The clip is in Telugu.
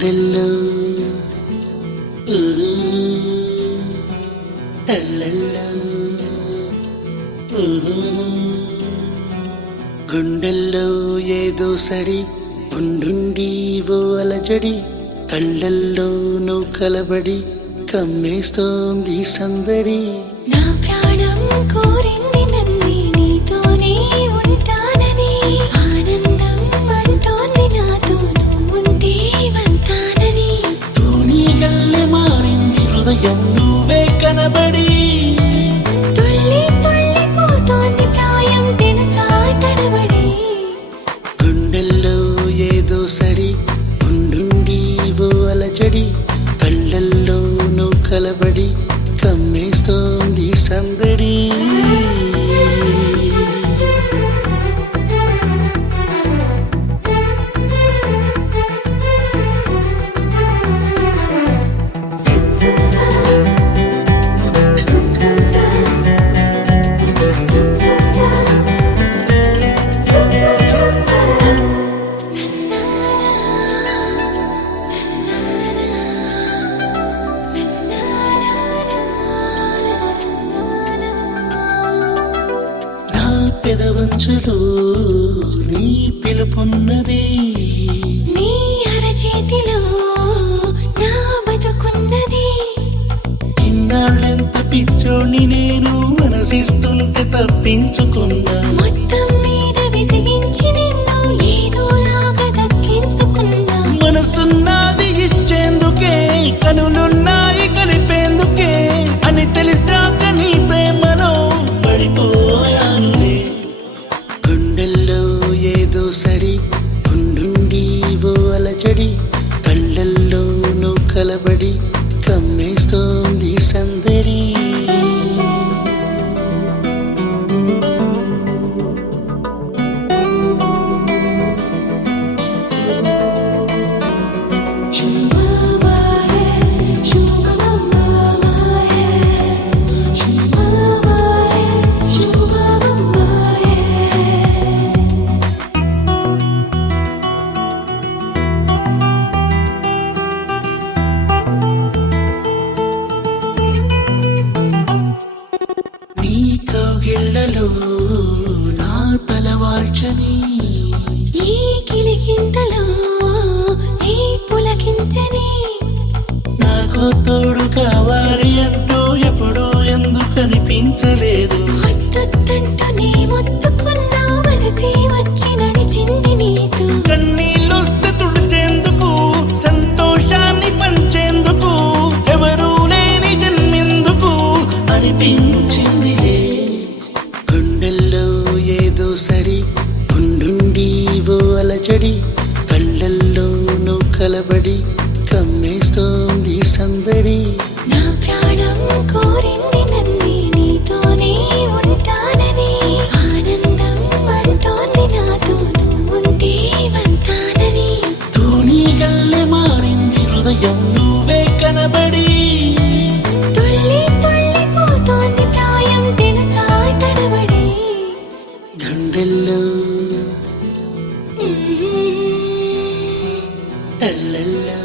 గుండెల్లో తల్లల్లో గుండెల్లో ఏదో సడి ఉండుండి ఓ అలజడి కళ్ళల్లో నువ్వు కలబడి కమ్మేస్తోంది సందడి. నా ప్రాణం కోరింది నన్ను నీతోనే ఉంటానని, ఆనందం అంటోంది నాతో నువ్వుంటే వస్తానని. తూనీ గల్లె మారింది హృదయం నువ్వే కనబడి, తుళ్ళి తుళ్ళిపోతోంది ప్రాయం తెలుసా తడబడి. గుండెల్లో ఏదో సడి ఉండుండి ఓ అలజడి కళ్ళల్లో నువ్వు కలబడి కమ్మేస్తోంది సందడి. నా పెదవంచులో నీ పిలుపున్నది, నీ అరచేతిలో నా బతుకున్నది. ఇన్నాళ్ళెంత పిచ్చోని నేను మనసిస్తుంటే తప్పించుకున్నా. మొత్తం మీద విసిగించి నిన్ను ఏదోలాగా దక్కించుకున్నా. మనసున్నది ఇచ్చేందుకే, కనులున్నాయి కలిపేందుకే అని తెలిసాక నీ ప్రేమలో పడిపోయానులే. గుండెల్లో ఏదో సడి ఉండుండి ఓ అలజడి కళ్ళల్లో నువ్వు కలబడి కమ్మేస్తోంది సందడి. నీ కౌగిళ్ళలో నా తలవాల్చని, ఈ కిలికింతలో నీ పులకించని. నాకు తోడు కావాలి అంటూ ఎప్పుడూ ఎందుకు అనిపించలేదు. హద్దుద్దంటూ నీ ముత్తుకున్నా మనసే వచ్చి నడిచింది నీతో. కన్నీళ్ళొస్తే తుడిచేందుకు, సంతోషాన్ని పంచేందుకు, ఎవరూ లేని జన్మెందుకు అనిపించిందిలే. గుండెల్లో ఏదో సడి ఉండుండి ఓ అలజడి కళ్ళల్లో నువ్వు కలబడి కమ్మేస్తోంది సందడి. నా ప్రాణం కోరింది నన్ను నీతోనే ఉంటానని, ఆనందం అంటోంది నాతో నువ్వుంటే వస్తానని. తూనీ గల్లె మారింది హృదయం నువ్వే కనబడి, తుళ్ళి తుళ్ళిపోతోంది ప్రాయం తెలుసా తడబడి. గుండెల్లో తల్లల్లో